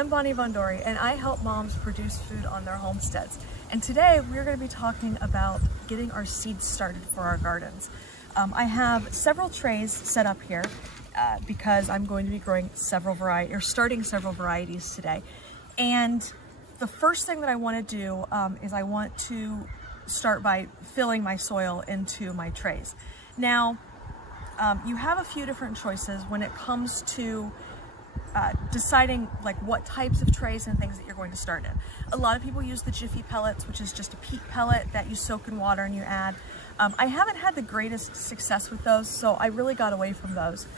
I'm Bonnie Von Dory, and I help moms produce food on their homesteads. And today we're going to be talking about getting our seeds started for our gardens. I have several trays set up here because I'm going to be growing starting several varieties today. And the first thing that I want to do is I want to start by filling my soil into my trays. Now, you have a few different choices when it comes to deciding like what types of trays and things that you're going to start in. A lot of people use the Jiffy pellets, which is just a peat pellet that you soak in water and you add. I haven't had the greatest success with those, so I really got away from those.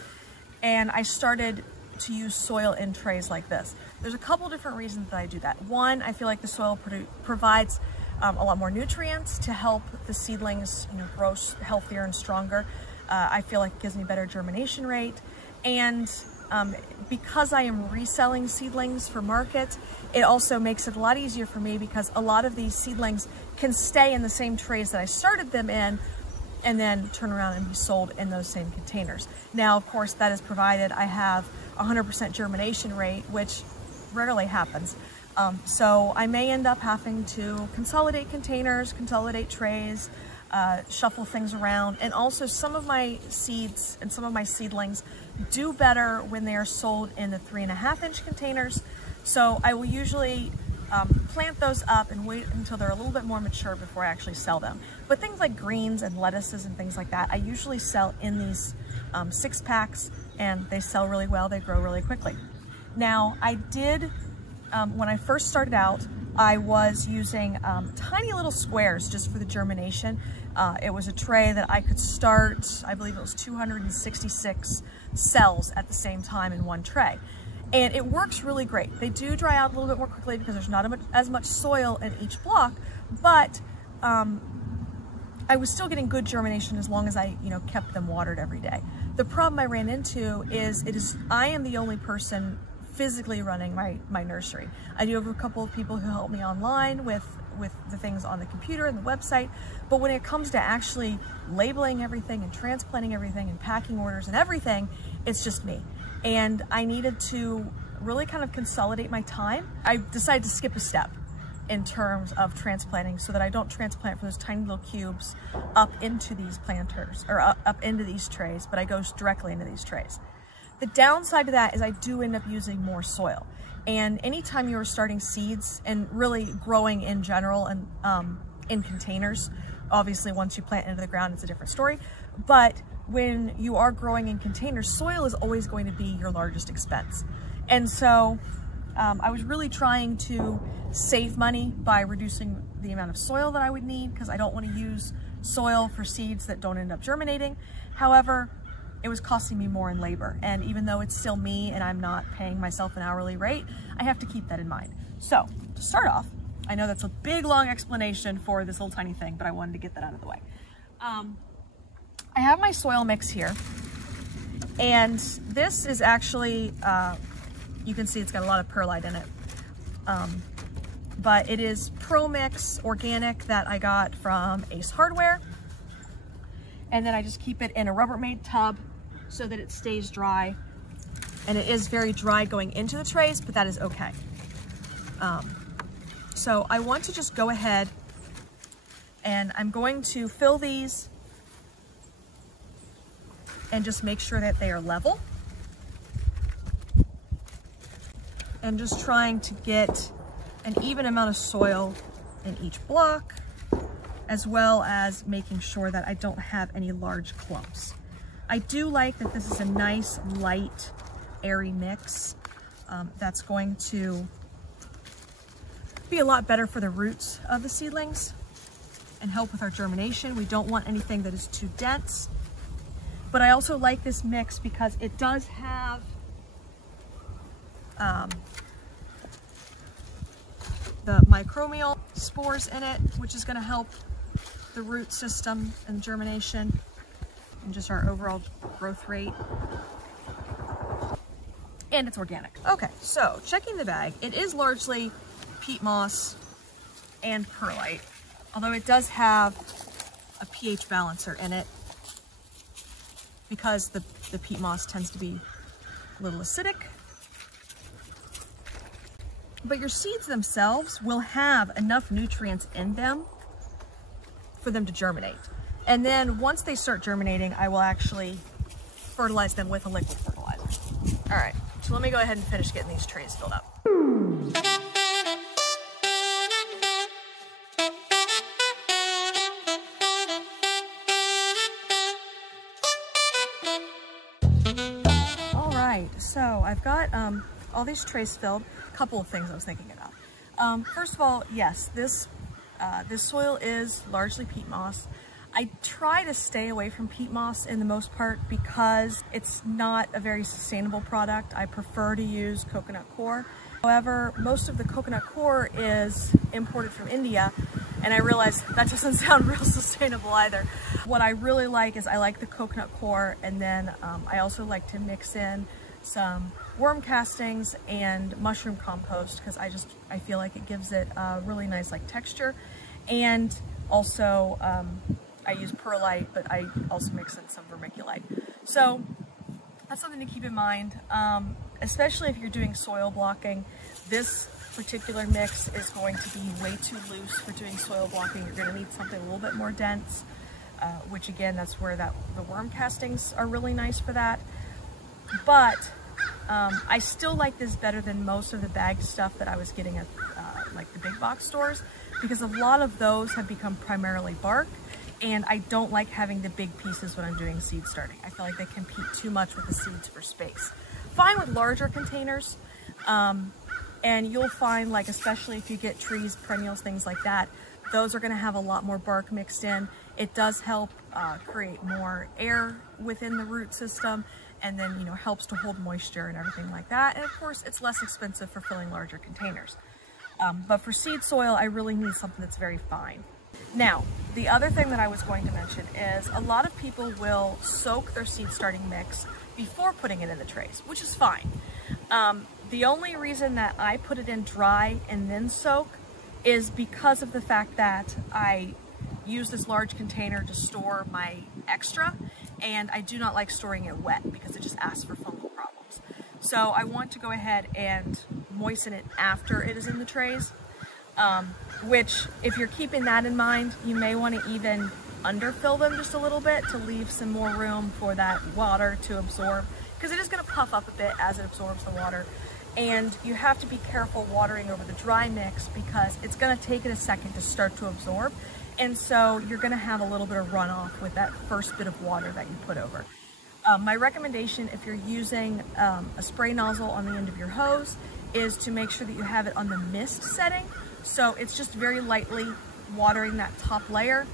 And I started to use soil in trays like this. There's a couple different reasons that I do that. One, I feel like the soil provides a lot more nutrients to help the seedlings, grow healthier and stronger. I feel like it gives me better germination rate. And because I am reselling seedlings for market, it also makes it a lot easier for me because a lot of these seedlings can stay in the same trays that I started them in and then turn around and be sold in those same containers. Now, of course, that is provided I have 100% germination rate, which rarely happens. So I may end up having to consolidate containers, consolidate trays, shuffle things around, and also some of my seeds and some of my seedlings do better when they are sold in the 3.5-inch containers. So I will usually plant those up and wait until they're a little bit more mature before I actually sell them. But things like greens and lettuces and things like that, I usually sell in these 6-packs, and they sell really well. They grow really quickly. Now, I did, when I first started out, I was using tiny little squares just for the germination. It was a tray that I could start, I believe it was 266 cells at the same time in one tray. And it works really great. They do dry out a little bit more quickly because there's not as much soil in each block, but I was still getting good germination as long as I kept them watered every day. The problem I ran into is I am the only person physically running my nursery. I do have a couple of people who help me online with the things on the computer and the website, but when it comes to actually labeling everything and transplanting everything and packing orders and everything, it's just me. And I needed to really kind of consolidate my time. I decided to skip a step in terms of transplanting so that I don't transplant from those tiny little cubes up into these planters or up into these trays, but I go directly into these trays. The downside to that is I do end up using more soil. And anytime you are starting seeds and really growing in general and in containers, obviously once you plant into the ground, it's a different story. But when you are growing in containers, soil is always going to be your largest expense. And so I was really trying to save money by reducing the amount of soil that I would need because I don't want to use soil for seeds that don't end up germinating. However, it was costing me more in labor. And even though it's still me and I'm not paying myself an hourly rate, I have to keep that in mind. So to start off, I know that's a big, long explanation for this little tiny thing, but I wanted to get that out of the way. I have my soil mix here, and this is actually, you can see it's got a lot of perlite in it, but it is Pro Mix organic that I got from Ace Hardware, and then I just keep it in a Rubbermaid tub so that it stays dry, and it is very dry going into the trays, but that is okay. So I want to just go ahead and I'm going to fill these and just make sure that they are level. And just trying to get an even amount of soil in each block, as well as making sure that I don't have any large clumps. I do like that this is a nice, light, airy mix. That's going to be a lot better for the roots of the seedlings and help with our germination. We don't want anything that is too dense. But I also like this mix because it does have the microbial spores in it, which is going to help the root system and germination and just our overall growth rate. And it's organic. Okay, so checking the bag, it is largely peat moss and perlite, although it does have a pH balancer in it because the peat moss tends to be a little acidic. but your seeds themselves will have enough nutrients in them for them to germinate. And then once they start germinating, I will actually fertilize them with a liquid fertilizer. All right, so let me go ahead and finish getting these trays filled up. All right, so I've got all these trays filled. A couple of things I was thinking about. First of all, yes, this soil is largely peat moss. I try to stay away from peat moss in the most part because it's not a very sustainable product. I prefer to use coconut coir. However, most of the coconut coir is imported from India, and I realize that doesn't sound real sustainable either. What I really like is I like the coconut coir, and then I also like to mix in some worm castings and mushroom compost because I feel like it gives it a really nice like texture. And also I use perlite, but I also mix in some vermiculite. So that's something to keep in mind, especially if you're doing soil blocking. This particular mix is going to be way too loose for doing soil blocking. You're going to need something a little bit more dense, which again, that's where the worm castings are really nice for that. But I still like this better than most of the bagged stuff that I was getting at like the big box stores, because a lot of those have become primarily bark, and I don't like having the big pieces when I'm doing seed starting. I feel like they compete too much with the seeds for space. Fine with larger containers, and you'll find, like, especially if you get trees, perennials, things like that, those are going to have a lot more bark mixed in. It does help create more air within the root system, and then, you know, helps to hold moisture and everything like that. And of course, it's less expensive for filling larger containers. But for seed soil, I really need something that's very fine. Now, the other thing that I was going to mention is a lot of people will soak their seed starting mix before putting it in the trays, which is fine. The only reason that I put it in dry and then soak is because of the fact that I use this large container to store my extra, and I do not like storing it wet because it just asks for fungal problems. So I want to go ahead and moisten it after it is in the trays, which, if you're keeping that in mind, you may want to even underfill them just a little bit to leave some more room for that water to absorb, because it is going to puff up a bit as it absorbs the water. And you have to be careful watering over the dry mix because it's going to take it a second to start to absorb. And so you're going to have a little bit of runoff with that first bit of water that you put over. My recommendation, if you're using a spray nozzle on the end of your hose, is to make sure that you have it on the mist setting. So it's just very lightly watering that top layer,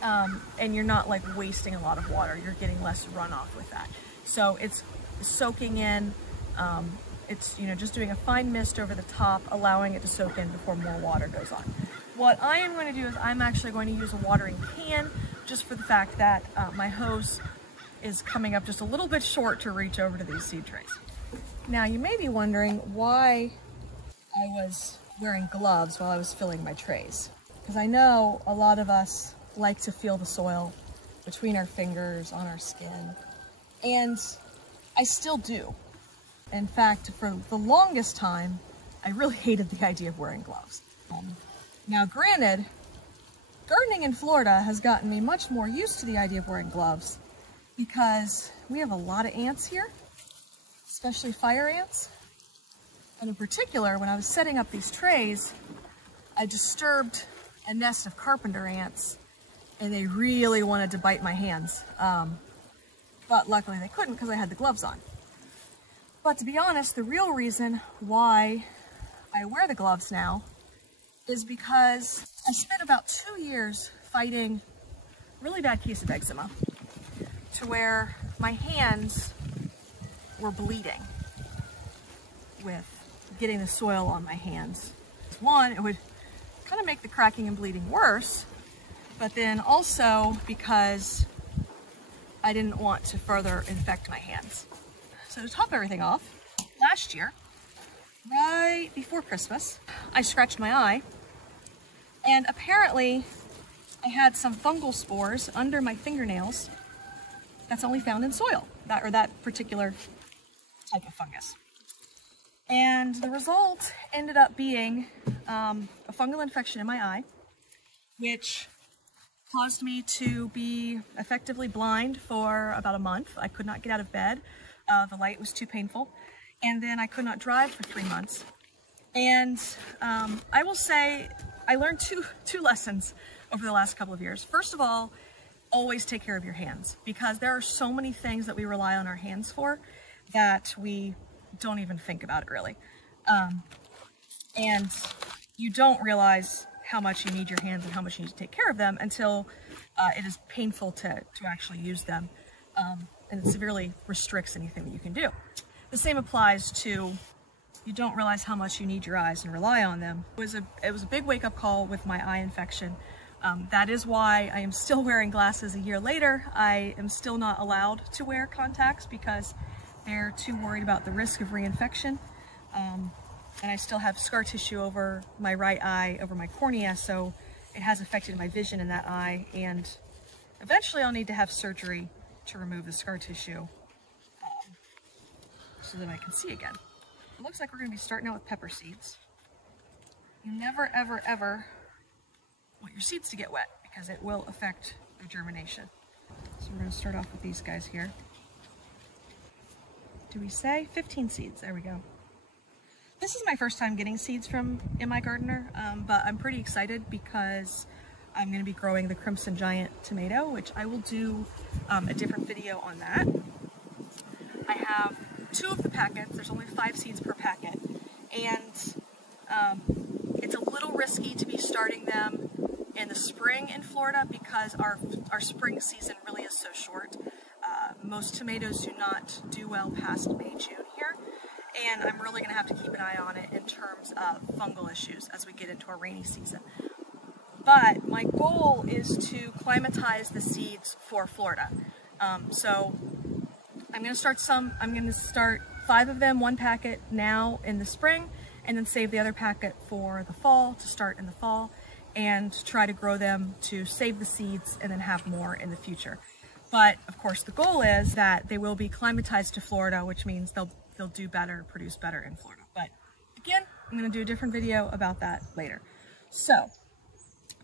and you're not like wasting a lot of water. You're getting less runoff with that. So it's soaking in, it's, you know, just doing a fine mist over the top, allowing it to soak in before more water goes on. What I am going to do is I'm actually going to use a watering can, just for the fact that my hose is coming up just a little bit short to reach over to these seed trays. Now, you may be wondering why I was wearing gloves while I was filling my trays, because I know a lot of us like to feel the soil between our fingers, on our skin, and I still do. In fact, for the longest time, I really hated the idea of wearing gloves. Now, granted, gardening in Florida has gotten me much more used to the idea of wearing gloves because we have a lot of ants here, especially fire ants. And in particular, when I was setting up these trays, I disturbed a nest of carpenter ants, and they really wanted to bite my hands. But luckily they couldn't because I had the gloves on. But to be honest, the real reason why I wear the gloves now is because I spent about 2 years fighting a really bad case of eczema, to where my hands were bleeding with getting the soil on my hands. One, it would kind of make the cracking and bleeding worse, but then also because I didn't want to further infect my hands. So to top everything off, last year, right before Christmas, I scratched my eye, and apparently I had some fungal spores under my fingernails that's only found in soil, that particular type of fungus. And the result ended up being a fungal infection in my eye, which caused me to be effectively blind for about a month. I could not get out of bed. The light was too painful. And then I could not drive for 3 months. And I will say I learned two lessons over the last couple of years. First of all, always take care of your hands, because there are so many things that we rely on our hands for that we don't even think about it really. And you don't realize how much you need your hands and how much you need to take care of them until it is painful to actually use them. And it severely restricts anything that you can do. The same applies to, you don't realize how much you need your eyes and rely on them. It was a big wake-up call with my eye infection. That is why I am still wearing glasses a year later. I am still not allowed to wear contacts because they're too worried about the risk of reinfection. And I still have scar tissue over my right eye, over my cornea, so it has affected my vision in that eye, and eventually I'll need to have surgery to remove the scar tissue so that I can see again. It looks like we're going to be starting out with pepper seeds. You never, ever, ever want your seeds to get wet because it will affect their germination. So we're going to start off with these guys here. Do we say 15 seeds? There we go. This is my first time getting seeds from In My Gardener, but I'm pretty excited because I'm going to be growing the Crimson Giant tomato, which I will do a different video on that. I have 2 of the packets. There's only 5 seeds per packet, and it's a little risky to be starting them in the spring in Florida because our spring season really is so short. Most tomatoes do not do well past May, June here, and I'm really going to have to keep an eye on it in terms of fungal issues as we get into our rainy season. But my goal is to climatize the seeds for Florida. So I'm going to start 5 of them, 1 packet now in the spring, and then save the other packet for the fall to start in the fall, and try to grow them to save the seeds and then have more in the future. But of course the goal is that they will be climatized to Florida, which means they'll do better, produce better in Florida. But again, I'm going to do a different video about that later. So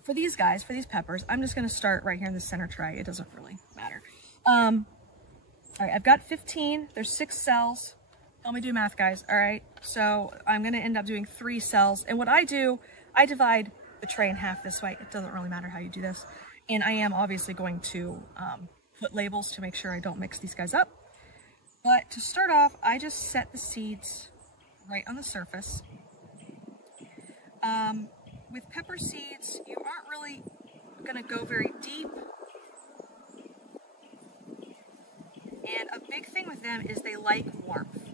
for these guys, for these peppers, I'm just going to start right here in the center tray. It doesn't really matter. All right, I've got 15. There's 6 cells. Help me do math, guys. All right, so I'm going to end up doing 3 cells. And what I do, I divide the tray in half this way. It doesn't really matter how you do this. And I am obviously going to put labels to make sure I don't mix these guys up. But to start off, I just set the seeds right on the surface. With pepper seeds, you aren't really going to go very deep. And a big thing with them is they like warmth.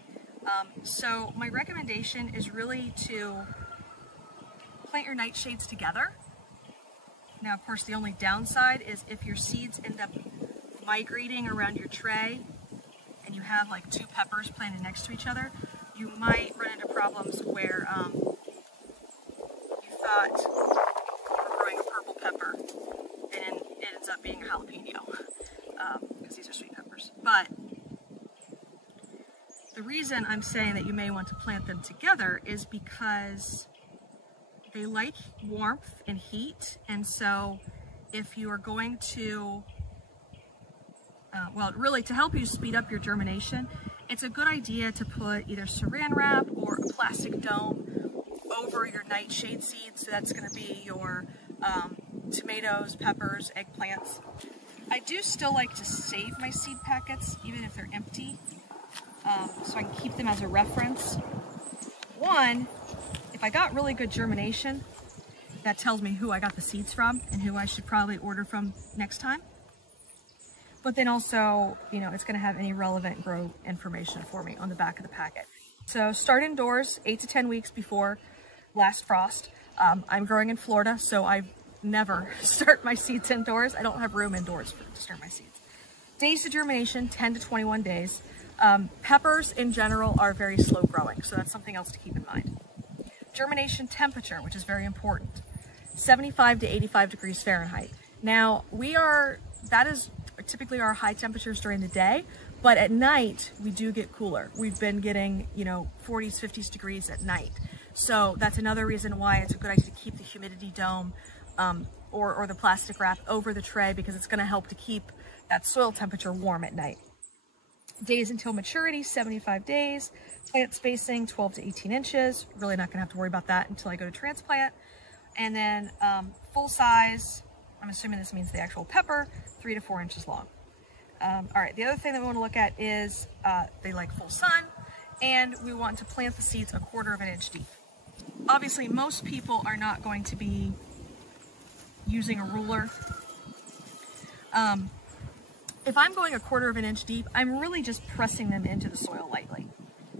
So my recommendation is really to plant your nightshades together. Now, of course, the only downside is if your seeds end up migrating around your tray and you have like 2 peppers planted next to each other, you might run into problems where you thought you were growing a purple pepper and it ends up being a jalapeno, because these are sweet peppers. But the reason I'm saying that you may want to plant them together is because they like warmth and heat, and so if you are going to well, really to help you speed up your germination, it's a good idea to put either saran wrap or a plastic dome over your nightshade seeds. So that's going to be your tomatoes, peppers, eggplants. I do still like to save my seed packets, even if they're empty, so I can keep them as a reference. One, if I got really good germination, that tells me who I got the seeds from and who I should probably order from next time. But then also, you know, it's going to have any relevant grow information for me on the back of the packet. So start indoors 8 to 10 weeks before last frost. I'm growing in Florida, so I never start my seeds indoors. I don't have room indoors to start my seeds. Days to germination, 10 to 21 days. Peppers in general are very slow growing, so that's something else to keep in mind. Germination temperature, which is very important, 75 to 85 degrees Fahrenheit. Now, that is typically our high temperatures during the day, but at night we do get cooler. We've been getting, 40s, 50s degrees at night. So that's another reason why it's a good idea to keep the humidity dome or the plastic wrap over the tray, because it's going to help to keep that soil temperature warm at night. Days until maturity, 75 days. Plant spacing, 12 to 18 inches. Really not going to have to worry about that until I go to transplant. And then full size, I'm assuming this means the actual pepper, 3 to 4 inches long. All right, the other thing that we want to look at is they like full sun, and we want to plant the seeds 1/4 inch deep. Obviously, most people are not going to be using a ruler. If I'm going 1/4 inch deep, I'm really just pressing them into the soil lightly.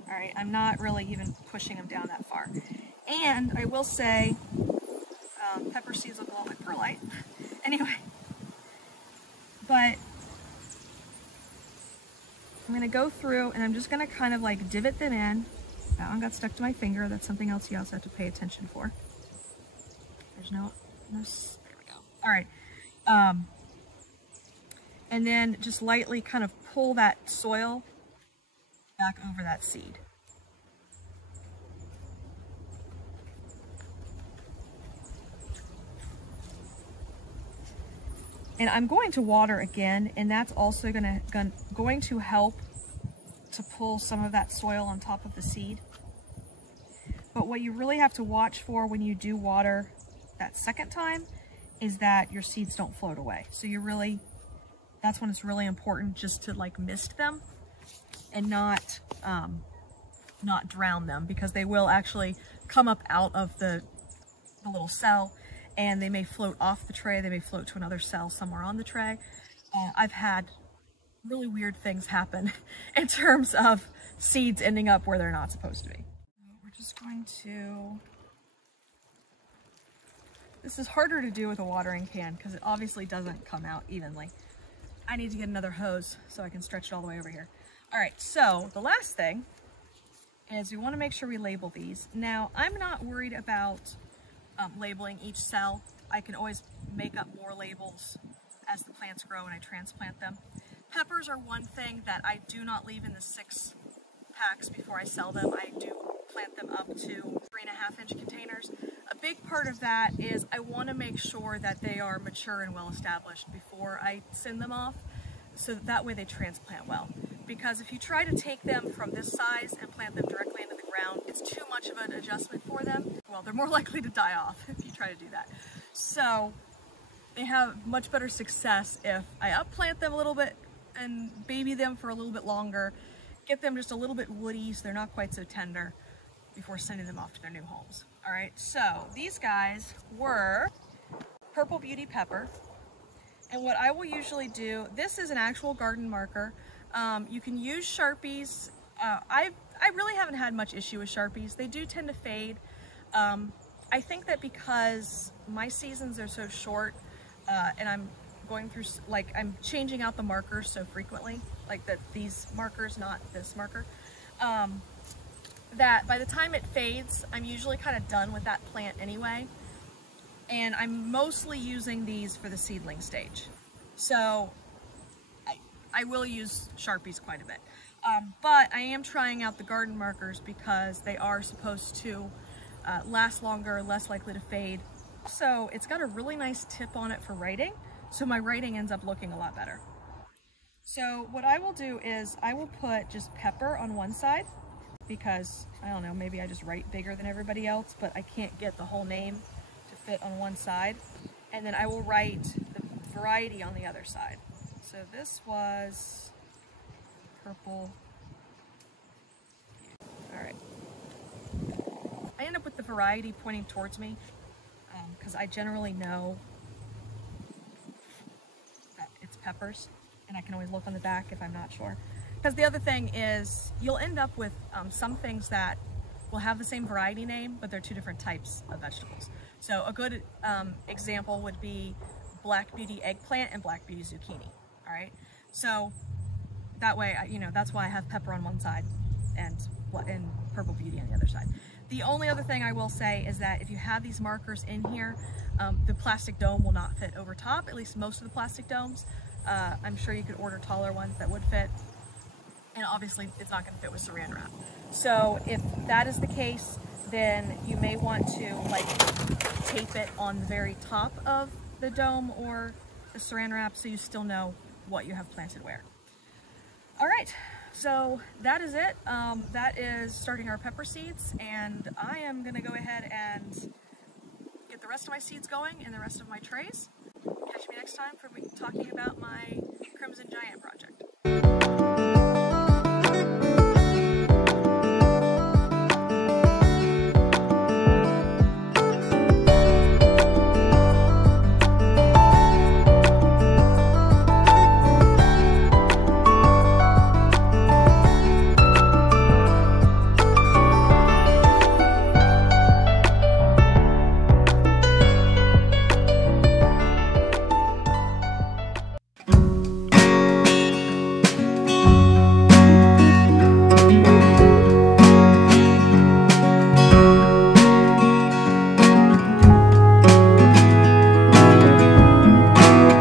All right, I'm not really even pushing them down that far. And I will say, pepper seeds look a lot like perlite. Anyway, but I'm gonna go through and I'm just gonna kind of like divot them in. That one got stuck to my finger. That's something else you also have to pay attention for. There's no, there we go. All right. And then just lightly kind of pull that soil back over that seed. And I'm going to water again, and that's also going to help to pull some of that soil on top of the seed. But what you really have to watch for when you do water that second time is that your seeds don't float away. So that's when it's really important just to like mist them and not drown them, because they will actually come up out of the little cell, and they may float off the tray. They may float to another cell somewhere on the tray. I've had really weird things happen in terms of seeds ending up where they're not supposed to be. We're just going to, this is harder to do with a watering can because it obviously doesn't come out evenly. I need to get another hose so I can stretch it all the way over here. All right, so the last thing is we want to make sure we label these. Now, I'm not worried about labeling each cell. I can always make up more labels as the plants grow and I transplant them. Peppers are one thing that I do not leave in the 6 packs before I sell them. I do plant them up to 3.5 inch containers. A big part of that is I want to make sure that they are mature and well established before I send them off, so that way they transplant well. Because if you try to take them from this size and plant them directly into the ground, it's too much of an adjustment for them. Well, they're more likely to die off if you try to do that. So they have much better success if I upplant them a little bit and baby them for a little bit longer, get them just a little bit woody so they're not quite so tender before sending them off to their new homes. All right, so these guys were Purple Beauty Pepper. And what I will usually do, this is an actual garden marker. You can use Sharpies. I really haven't had much issue with Sharpies. They do tend to fade. I think that because my seasons are so short and I'm going through, like, I'm changing out the markers so frequently, like these markers, not this marker, that by the time it fades, I'm usually kind of done with that plant anyway. And I'm mostly using these for the seedling stage. So I will use Sharpies quite a bit. But I am trying out the garden markers because they are supposed to last longer, less likely to fade. So it's got a really nice tip on it for writing. So my writing ends up looking a lot better. So what I will do is I will put just pepper on one side because, I don't know, maybe I just write bigger than everybody else, but I can't get the whole name to fit on one side. And then I will write the variety on the other side. So this was Purple. All right. I end up with the variety pointing towards me because I generally know that it's peppers, and I can always look on the back if I'm not sure. Because the other thing is you'll end up with some things that will have the same variety name, but they're 2 different types of vegetables. So a good example would be Black Beauty eggplant and Black Beauty zucchini. All right, so that way, that's why I have pepper on one side and Purple Beauty on the other side. The only other thing I will say is that if you have these markers in here, the plastic dome will not fit over top, at least most of the plastic domes. I'm sure you could order taller ones that would fit. And obviously it's not going to fit with saran wrap. So if that is the case, then you may want to like tape it on the very top of the dome or the saran wrap so you still know what you have planted where. All right, so that is it. That is starting our pepper seeds, and I am going to go ahead and get the rest of my seeds going in the rest of my trays. Catch me next time for me talking about my Crimson Giant brush.